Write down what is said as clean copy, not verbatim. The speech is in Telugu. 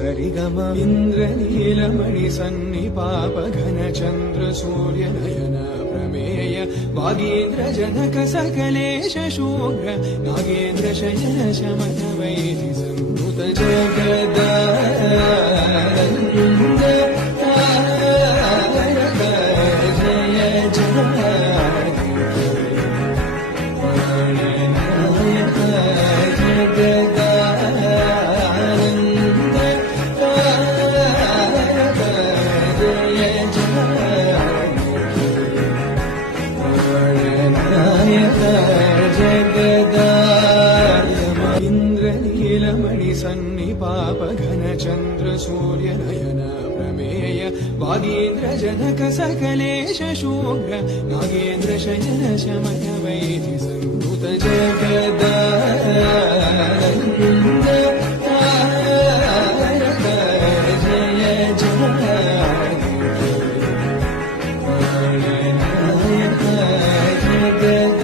సరిగమ ఇంద్రనీలమణి సన్నిపాప ఘన చంద్ర సూర్యనయన ప్రమేయ వాగీంద్ర జనక సకలేశ శూభ్ర నాగేంద్ర శయన శమన వైరి సంభృత జగదానంద తారక జయ జయ ఇంద్రనీలమణి సన్నిపాప ఘన చంద్ర సూర్యనయన ప్రమేయ వాగీంద్ర జనక సకలేశ శూభ్ర నాగేంద్ర శయన శమన వైరి సంభృత జగదా